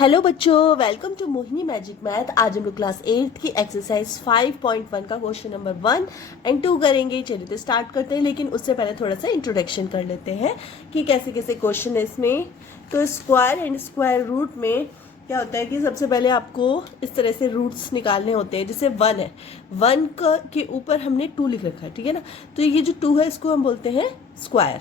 Hello बच्चों, welcome to Mohini magic math. आज हम लोग क्लास 8 की एक्सरसाइज 5.1 का क्वेश्चन नंबर 1 एंड 2 करेंगे। चलिए तो स्टार्ट करते हैं, लेकिन उससे पहले थोड़ा सा इंट्रोडक्शन कर लेते हैं कि कैसे कैसे क्वेश्चन है इसमें। तो स्क्वायर एंड स्क्वायर रूट में क्या होता है कि सबसे पहले आपको इस तरह से रूट्स निकालने होते हैं। जैसे 1 है, 1 के ऊपर हमने 2 लिख रखा है, ठीक है ना। तो ये जो 2 है इसको हम बोलते हैं स्क्वायर,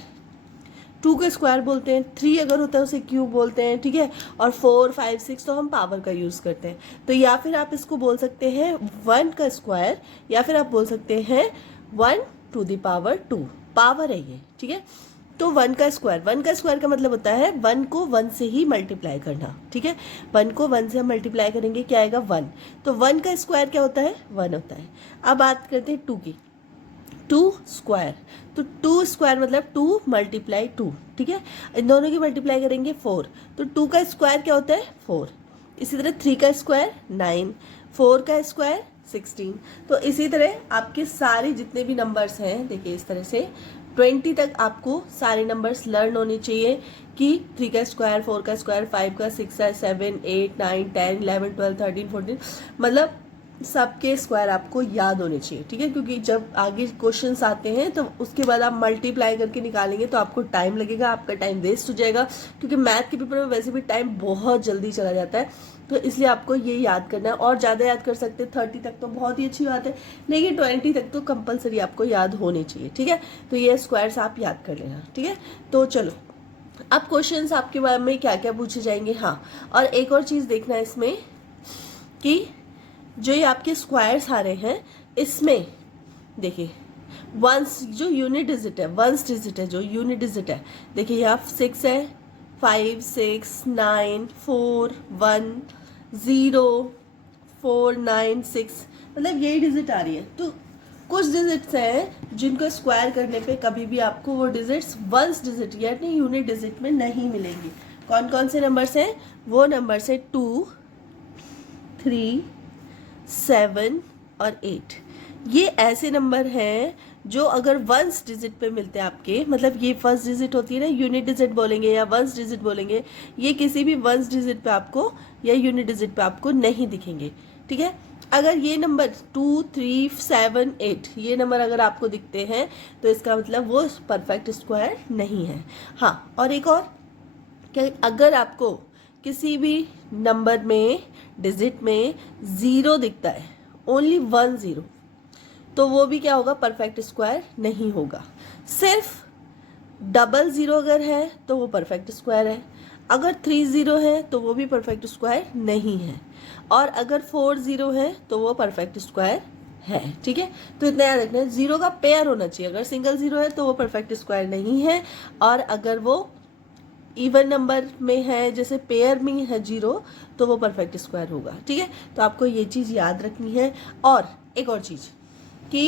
2 का स्क्वायर बोलते हैं। 3 अगर होता है उसे क्यूब बोलते हैं, ठीक है। और 4, 5, 6 तो हम पावर का यूज़ करते हैं। तो या फिर आप इसको बोल सकते हैं 1 का स्क्वायर, या फिर आप बोल सकते हैं 1 टू द पावर 2, पावर है ये, ठीक है। तो 1 का स्क्वायर का मतलब होता है 1 को 1 से ही मल्टीप्लाई करना, ठीक है। 1 को 1 से हम मल्टीप्लाई करेंगे, क्या आएगा 1। तो 1 का स्क्वायर क्या होता है 1 होता है। अब बात करते हैं 2 की, 2 स्क्वायर। तो 2 स्क्वायर मतलब 2 मल्टीप्लाई 2, ठीक है। इन दोनों की मल्टीप्लाई करेंगे 4। तो 2 का स्क्वायर क्या होता है 4। इसी तरह 3 का स्क्वायर 9, 4 का स्क्वायर 16। तो इसी तरह आपके सारे जितने भी नंबर्स हैं, देखिए इस तरह से 20 तक आपको सारे नंबर्स लर्न होने चाहिए कि 3 का स्क्वायर, 4 का स्क्वायर, 5 का, 6 का, 7, 8, 9, 10, 11, 12, 13, 14, मतलब सबके स्क्वायर आपको याद होने चाहिए, ठीक है। क्योंकि जब आगे क्वेश्चंस आते हैं तो उसके बाद आप मल्टीप्लाई करके निकालेंगे तो आपको टाइम लगेगा, आपका टाइम वेस्ट हो जाएगा। क्योंकि मैथ के पेपर में वैसे भी टाइम बहुत जल्दी चला जाता है, तो इसलिए आपको ये याद करना है। और ज़्यादा याद कर सकते हैं, 30 तक तो बहुत ही अच्छी बात है, लेकिन 20 तक तो कंपलसरी आपको याद होने चाहिए, ठीक है। तो ये स्क्वायर्स आप याद कर लेना, ठीक है। तो चलो अब क्वेश्चंस आपके बारे में क्या क्या पूछे जाएंगे। हाँ, और एक और चीज़ देखना है इसमें कि जो ये आपके स्क्वायर्स आ रहे हैं इसमें देखिए वंस जो यूनिट डिजिट है, वंस डिजिट है, जो यूनिट डिजिट है, देखिए यहाँ 6 है, 5, 6, 9, 4, 1, 0, 4, 9, 6, मतलब यही डिजिट आ रही है। तो कुछ डिजिट्स हैं जिनको स्क्वायर करने पे कभी भी आपको वो डिजिट्स वंस डिजिट यानी यूनिट डिजिट में नहीं मिलेंगी। कौन कौन से नंबर्स हैं? वो नंबर्स है 2, 3, 7 और 8। ये ऐसे नंबर हैं जो अगर वंस डिजिट पे मिलते हैं आपके, मतलब ये फर्स्ट डिजिट होती है ना, यूनिट डिजिट बोलेंगे या वंस डिजिट बोलेंगे, ये किसी भी वंस डिजिट पे आपको या यूनिट डिजिट पे आपको नहीं दिखेंगे, ठीक है। अगर ये नंबर 2, 3, 7, 8 ये नंबर अगर आपको दिखते हैं तो इसका मतलब वो परफेक्ट स्क्वायर नहीं है। हाँ, और एक और कि अगर आपको किसी भी नंबर में डिजिट में 0 दिखता है, ओनली 1 0, तो वो भी क्या होगा परफेक्ट स्क्वायर नहीं होगा। सिर्फ डबल 0 अगर है तो वो परफेक्ट स्क्वायर है, अगर 3 0 है तो वो भी परफेक्ट स्क्वायर नहीं है, और अगर 4 0 है तो वो परफेक्ट स्क्वायर है, ठीक है। तो इतना याद रखना है, 0 का पेयर होना चाहिए। अगर सिंगल 0 है तो वो परफेक्ट स्क्वायर नहीं है, और अगर वो इवन नंबर में है जैसे पेयर में है 0 तो वो परफेक्ट स्क्वायर होगा, ठीक है। तो आपको ये चीज़ याद रखनी है। और एक और चीज़ कि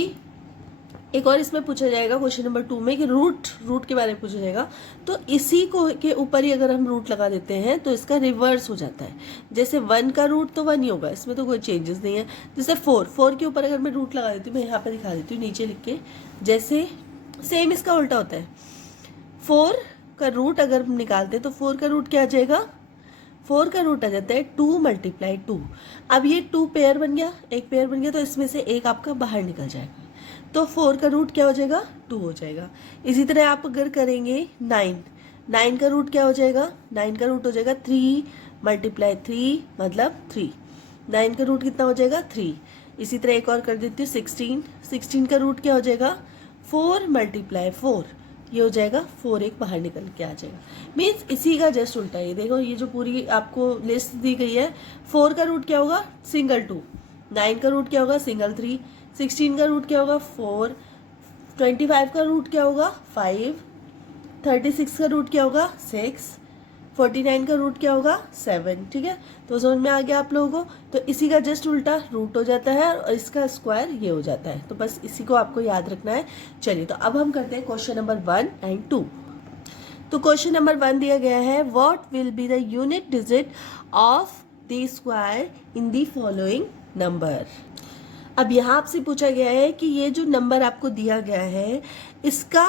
एक और इसमें पूछा जाएगा क्वेश्चन नंबर 2 में कि रूट के बारे में पूछा जाएगा। तो इसी को के ऊपर ही अगर हम रूट लगा देते हैं तो इसका रिवर्स हो जाता है। जैसे 1 का रूट तो 1 ही होगा, इसमें तो कोई चेंजेस नहीं है। जैसे 4 के ऊपर अगर मैं रूट लगा देती हूँ, मैं यहाँ पर दिखा देती हूँ नीचे लिख के, जैसे सेम इसका उल्टा होता है। 4 का रूट अगर हम निकालते हैं तो 4 का रूट क्या आ जाएगा, 4 का रूट आ जाता है 2 मल्टीप्लाई 2। अब ये 2 पेयर बन गया, एक पेयर बन गया, तो इसमें से एक आपका बाहर निकल जाएगा, तो 4 का रूट क्या हो जाएगा 2 हो जाएगा। इसी तरह आप अगर करेंगे 9 का रूट क्या हो जाएगा, 9 का रूट हो जाएगा 3 मल्टीप्लाई 3 मतलब 3, 9 का रूट कितना हो जाएगा 3। इसी तरह एक और कर देती हूँ 16 का रूट क्या हो जाएगा 4 मल्टीप्लाई 4, ये हो जाएगा 4, एक बाहर निकल के आ जाएगा। मीन्स इसी का जस्ट उल्टा। ये देखो, ये जो पूरी आपको लिस्ट दी गई है, 4 का रूट क्या होगा सिंगल 2, 9 का रूट क्या होगा सिंगल 3, 16 का रूट क्या होगा 4, 25 का रूट क्या होगा 5, 36 का रूट क्या होगा 6, 49 का रूट क्या होगा 7, ठीक है। तो समझ में आ गया आप लोगों को। तो इसी का जस्ट उल्टा रूट हो जाता है और इसका स्क्वायर ये हो जाता है। तो बस इसी को आपको याद रखना है। चलिए तो अब हम करते हैं क्वेश्चन नंबर 1 एंड 2। तो क्वेश्चन नंबर 1 दिया गया है, what will be the unit digit of the square in the following number. अब यहाँ आपसे पूछा गया है कि ये जो नंबर आपको दिया गया है इसका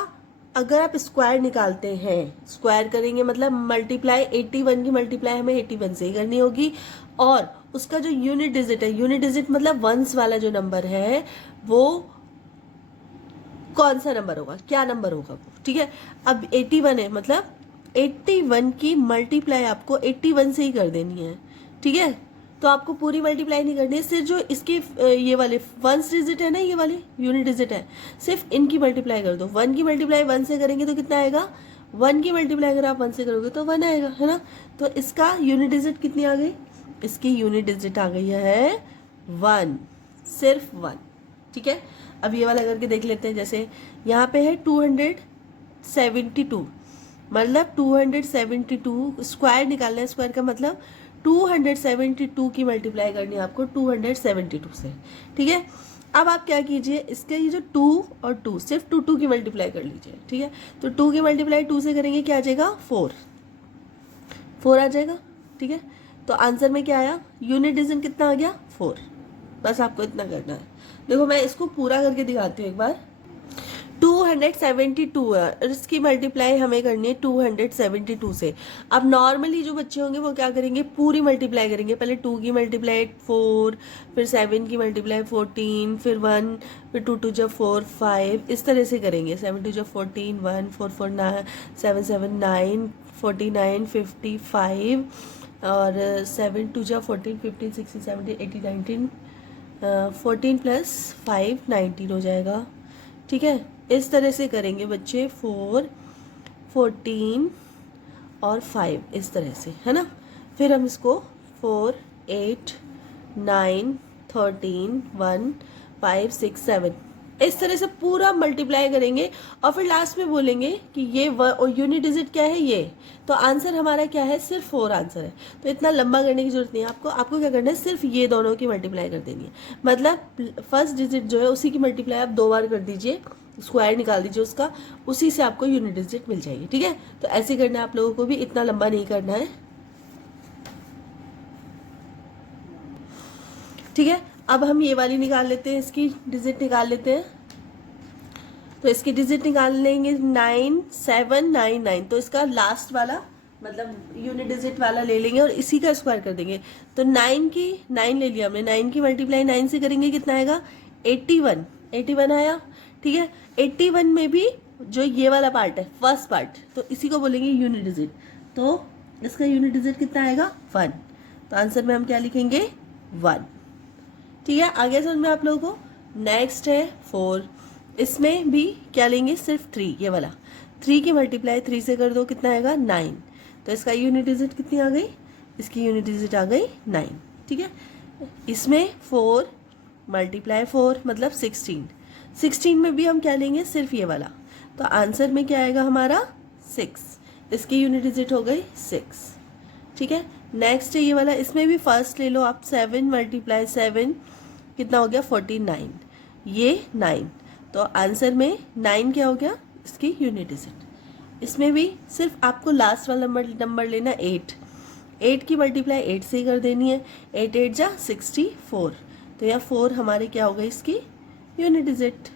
अगर आप स्क्वायर निकालते हैं, स्क्वायर करेंगे मतलब मल्टीप्लाई 81 की मल्टीप्लाई हमें 81 से ही करनी होगी, और उसका जो यूनिट डिजिट है, यूनिट डिजिट मतलब वंस वाला जो नंबर है वो कौन सा नंबर होगा, क्या नंबर होगा वो, ठीक है। अब 81 है मतलब 81 की मल्टीप्लाई आपको 81 से ही कर देनी है, ठीक है। तो आपको पूरी मल्टीप्लाई नहीं करनी है, सिर्फ जो इसके ये वाले वंस डिजिट है ना, ये वाले यूनिट डिजिट है, सिर्फ इनकी मल्टीप्लाई कर दो। 1 की मल्टीप्लाई 1 से करेंगे तो कितना आएगा, 1 की मल्टीप्लाई अगर आप 1 से करोगे तो 1 आएगा, है ना। तो इसका यूनिट डिजिट कितनी आ गई, इसकी यूनिट डिजिट आ गई है 1, सिर्फ 1, ठीक है। अब ये वाला करके देख लेते हैं। जैसे यहाँ पे है 272, मतलब 272 स्क्वायर निकालना है, स्क्वायर का मतलब 272 की मल्टीप्लाई करनी है आपको 272 से, ठीक है। अब आप क्या कीजिए, इसके ये जो 2 और 2 सिर्फ 2 की मल्टीप्लाई कर लीजिए, ठीक है। तो 2 की मल्टीप्लाई 2 से करेंगे, क्या आ जाएगा 4 आ जाएगा, ठीक है। तो आंसर में क्या आया, यूनिट डिजिट कितना आ गया 4, बस आपको इतना करना है। देखो मैं इसको पूरा करके दिखाती हूँ एक बार। 272 है और इसकी मल्टीप्लाई हमें करनी है 272 से। अब नॉर्मली जो बच्चे होंगे वो क्या करेंगे, पूरी मल्टीप्लाई करेंगे, पहले 2 की मल्टीप्लाई 4, फिर 7 की मल्टीप्लाई 14, फिर 1, फिर 2 2 4 5, इस तरह से करेंगे। 7 2 14, 1 4 4 9 7 7 9 49 55, और 7 2 14 15 16 17 18 19 14 प्लस 5 19 हो जाएगा, ठीक है। इस तरह से करेंगे बच्चे, 4 14 और 5 इस तरह से, है ना। फिर हम इसको 4 8 9 13 1 5 6 7 इस तरह से पूरा मल्टीप्लाई करेंगे, और फिर लास्ट में बोलेंगे कि ये यूनिट डिजिट क्या है ये, तो आंसर हमारा क्या है, सिर्फ 4 आंसर है। तो इतना लंबा करने की जरूरत नहीं है आपको। आपको क्या करना है, सिर्फ ये दोनों की मल्टीप्लाई कर देनी है, मतलब फर्स्ट डिजिट जो है उसी की मल्टीप्लाई आप 2 बार कर दीजिए, स्क्वायर निकाल दीजिए उसका, उसी से आपको यूनिट डिजिट मिल जाएगी, ठीक है। तो ऐसे करना है आप लोगों को भी, इतना लंबा नहीं करना है, ठीक है। अब हम ये वाली निकाल लेते हैं, इसकी डिजिट निकाल लेते हैं। तो इसकी डिजिट निकाल लेंगे 9799, तो इसका लास्ट वाला मतलब यूनिट डिजिट वाला ले लेंगे और इसी का स्क्वायर कर देंगे। तो 9 ले लिया हमने, 9 की मल्टीप्लाई 9 से करेंगे, कितना आएगा 81 आया, ठीक है। 81 में भी जो ये वाला पार्ट है, फर्स्ट पार्ट, तो इसी को बोलेंगे यूनिट डिजिट। तो इसका यूनिट डिजिट कितना आएगा 1, तो आंसर में हम क्या लिखेंगे 1, ठीक है। आगे समझ में आप लोगों को। नेक्स्ट है 4, इसमें भी क्या लेंगे, सिर्फ 3, ये वाला 3 की मल्टीप्लाई 3 से कर दो, कितना आएगा 9, तो इसका यूनिट डिजिट कितनी आ गई, इसकी यूनिट डिजिट आ गई 9, ठीक है। इसमें 4 मल्टीप्लाई 4 मतलब 16 में भी हम क्या लेंगे, सिर्फ ये वाला, तो आंसर में क्या आएगा हमारा 6, इसकी यूनिट डिजिट हो गई 6, ठीक है। नेक्स्ट है ये वाला, इसमें भी फर्स्ट ले लो आप, 7 मल्टीप्लाई 7 कितना हो गया 49, ये 9, तो आंसर में 9 क्या हो गया, इसकी यूनिट डिजिट। इसमें भी सिर्फ आपको लास्ट वाला नंबर लेना 8 की मल्टीप्लाई 8 से ही कर देनी है, 8 8 जा 64, तो यह 4 हमारे क्या हो गई, इसकी यूनिट डिजिट,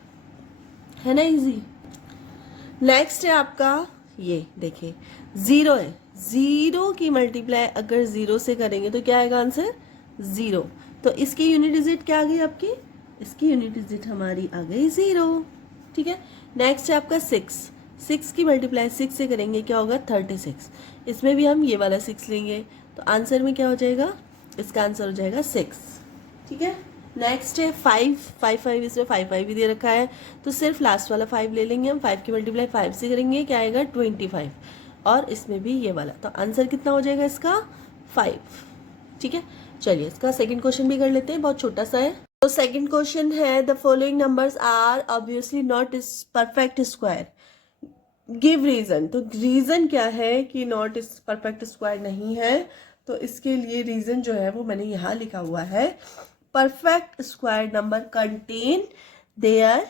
है ना, इजी। नेक्स्ट है आपका, ये देखिए 0 है, 0 की मल्टीप्लाई अगर 0 से करेंगे तो क्या आएगा आंसर 0, तो इसकी यूनिट डिजिट क्या आ गई आपकी, इसकी यूनिट डिजिट हमारी आ गई 0, ठीक है। नेक्स्ट है आपका 6 की मल्टीप्लाई 6 से करेंगे, क्या होगा 36, इसमें भी हम ये वाला 6 लेंगे, तो आंसर में क्या हो जाएगा, इसका आंसर हो जाएगा 6, ठीक है। नेक्स्ट है 5 इसमें 5 भी दे रखा है, तो सिर्फ लास्ट वाला 5 ले लेंगे हम, 5 की मल्टीप्लाई 5 से करेंगे, क्या आएगा 25, और इसमें भी ये वाला, तो आंसर कितना हो जाएगा इसका 5, ठीक है। चलिए इसका सेकंड क्वेश्चन भी कर लेते हैं, बहुत छोटा सा है। तो सेकंड क्वेश्चन है, the following numbers are obviously not is perfect square, give reason. तो रीजन क्या है कि नॉट इज परफेक्ट स्क्वायर नहीं है, तो इसके लिए रीजन जो है वो मैंने यहाँ लिखा हुआ है, perfect square number contain their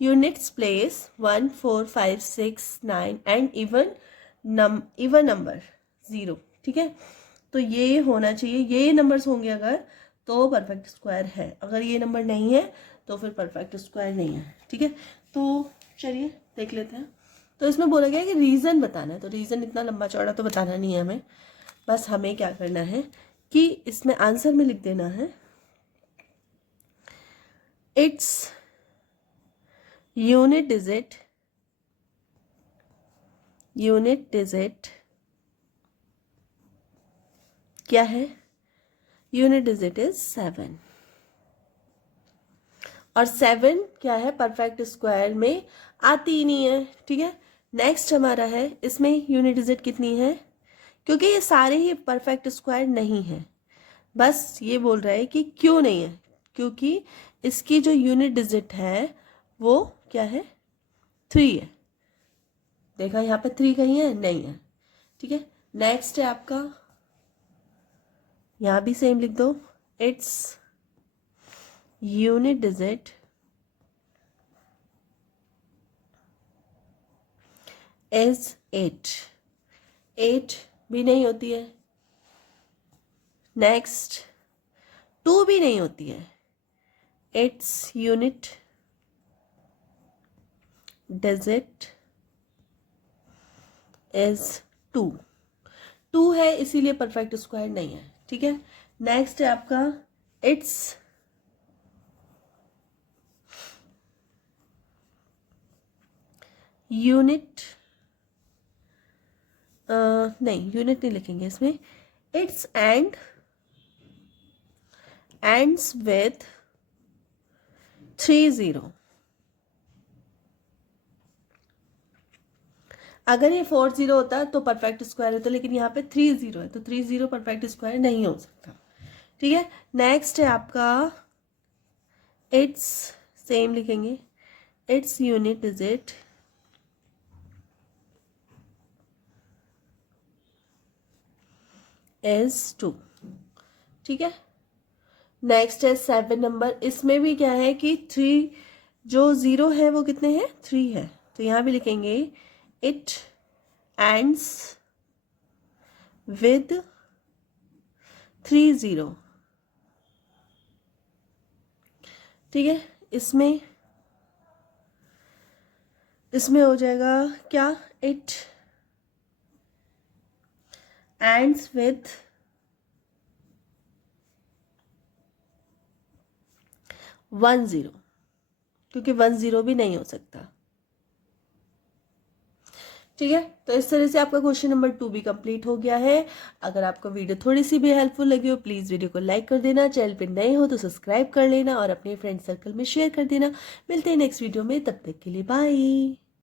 units place 1 4 5 6 9 and even number 0, ठीक है। तो ये होना चाहिए, ये नंबर्स होंगे अगर तो परफेक्ट स्क्वायर है, अगर ये नंबर नहीं है तो फिर परफेक्ट स्क्वायर नहीं है, ठीक है। तो चलिए देख लेते हैं। तो इसमें बोला गया है कि रीज़न बताना है, तो रीज़न इतना लंबा चौड़ा तो बताना नहीं है हमें, बस हमें क्या करना है कि इसमें आंसर में लिख देना है इट्स यूनिट डिजिट क्या है, यूनिट डिजिट इज 7 और 7 क्या है, परफेक्ट स्क्वायर में आती ही नहीं है। ठीक है, नेक्स्ट हमारा है इसमें यूनिट डिजिट कितनी है, क्योंकि ये सारे ही परफेक्ट स्क्वायर नहीं है, बस ये बोल रहा है कि क्यों नहीं है, क्योंकि इसकी जो यूनिट डिजिट है वो क्या है, 3 है। देखा यहाँ पे 3 कहीं है, नहीं है। ठीक है, नेक्स्ट है आपका, यहाँ भी सेम लिख दो, इट्स यूनिट डिजिट इज 8 भी नहीं होती है। नेक्स्ट 2 भी नहीं होती है, इट्स यूनिट डिजिट इज 2 है, इसीलिए परफेक्ट स्क्वायर नहीं है। ठीक है, नेक्स्ट है आपका इट्स यूनिट, नहीं यूनिट नहीं लिखेंगे इसमें, इट्स एंड्स विथ 30। अगर ये 40 होता तो परफेक्ट स्क्वायर होता, लेकिन यहाँ पे 30 है, तो 30 परफेक्ट स्क्वायर नहीं हो सकता। ठीक है, नेक्स्ट है आपका इट्स, सेम लिखेंगे, इट्स यूनिट डिजिट इज 2। ठीक है, नेक्स्ट है 7 नंबर, इसमें भी क्या है कि 3 जो 0 है वो कितने हैं, 3 है, तो यहाँ भी लिखेंगे इट एंड्स विद 30। ठीक है, इसमें हो जाएगा क्या, इट एंड्स विथ 10, क्योंकि 10 भी नहीं हो सकता। ठीक है, तो इस तरह से आपका क्वेश्चन नंबर 2 भी कंप्लीट हो गया है। अगर आपको वीडियो थोड़ी सी भी हेल्पफुल लगी हो, प्लीज़ वीडियो को लाइक कर देना, चैनल पे नए हो तो सब्सक्राइब कर लेना और अपने फ्रेंड सर्कल में शेयर कर देना। मिलते हैं नेक्स्ट वीडियो में, तब तक के लिए बाय।